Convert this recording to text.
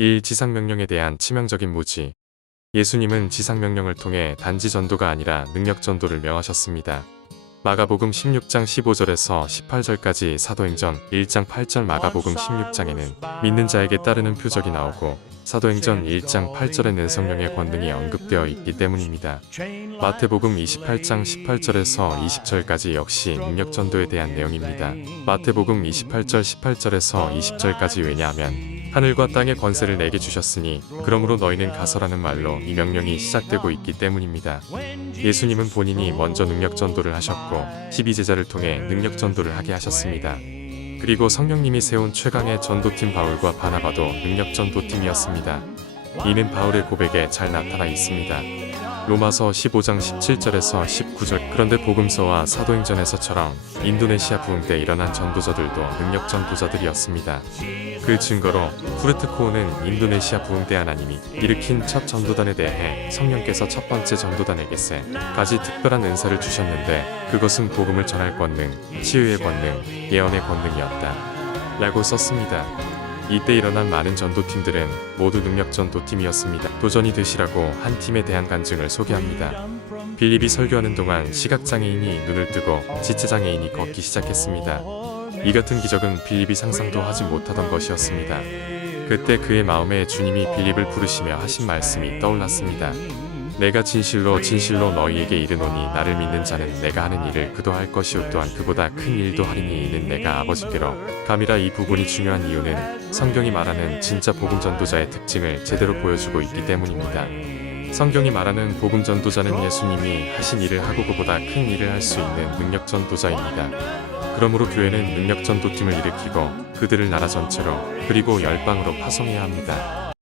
1. 지상명령에 대한 치명적인 무지. 예수님은 지상명령을 통해 단지 전도가 아니라 능력 전도를 명하셨습니다. 마가복음 16장 15절에서 18절까지 사도행전 1장 8절 마가복음 16장에는 믿는 자에게 따르는 표적이 나오고 사도행전 1장 8절에는 성령의 권능이 언급되어 있기 때문입니다. 마태복음 28장 18절에서 20절까지 역시 능력 전도에 대한 내용입니다. 마태복음 28절 18절에서 20절까지 왜냐하면 하늘과 땅의 권세를 내게 주셨으니 그러므로 너희는 가서라는 말로 이 명령이 시작되고 있기 때문입니다. 예수님은 본인이 먼저 능력 전도를 하셨고 12제자를 통해 능력 전도를 하게 하셨습니다. 그리고 성령님이 세운 최강의 전도팀 바울과 바나바도 능력 전도팀이었습니다. 이는 바울의 고백에 잘 나타나 있습니다. 로마서 15장 17절에서 19절 그런데 복음서와 사도행전에서처럼 인도네시아 부흥 때 일어난 전도자들도 능력 전도자들이었습니다. 그 증거로 푸르트코오는 인도네시아 부흥 때 하나님이 일으킨 첫 전도단에 대해 성령께서 첫 번째 전도단에게세 가지 특별한 은사를 주셨는데 그것은 복음을 전할 권능, 치유의 권능, 예언의 권능이었다. 라고 썼습니다. 이때 일어난 많은 전도팀들은 모두 능력 전도팀이었습니다. 도전이 되시라고 한 팀에 대한 간증을 소개합니다. 빌립이 설교하는 동안 시각장애인이 눈을 뜨고 지체장애인이 걷기 시작했습니다. 이 같은 기적은 빌립이 상상도 하지 못하던 것이었습니다. 그때 그의 마음에 주님이 빌립을 부르시며 하신 말씀이 떠올랐습니다. 내가 진실로 진실로 너희에게 이르노니 나를 믿는 자는 내가 하는 일을 그도 할 것이요 또한 그보다 큰 일도 하리니 이는 내가 아버지께로 감이라 이 부분이 중요한 이유는 성경이 말하는 진짜 복음 전도자의 특징을 제대로 보여주고 있기 때문입니다. 성경이 말하는 복음 전도자는 예수님이 하신 일을 하고 그보다 큰 일을 할 수 있는 능력 전도자입니다. 그러므로 교회는 능력 전도팀을 일으키고 그들을 나라 전체로 그리고 열방으로 파송해야 합니다.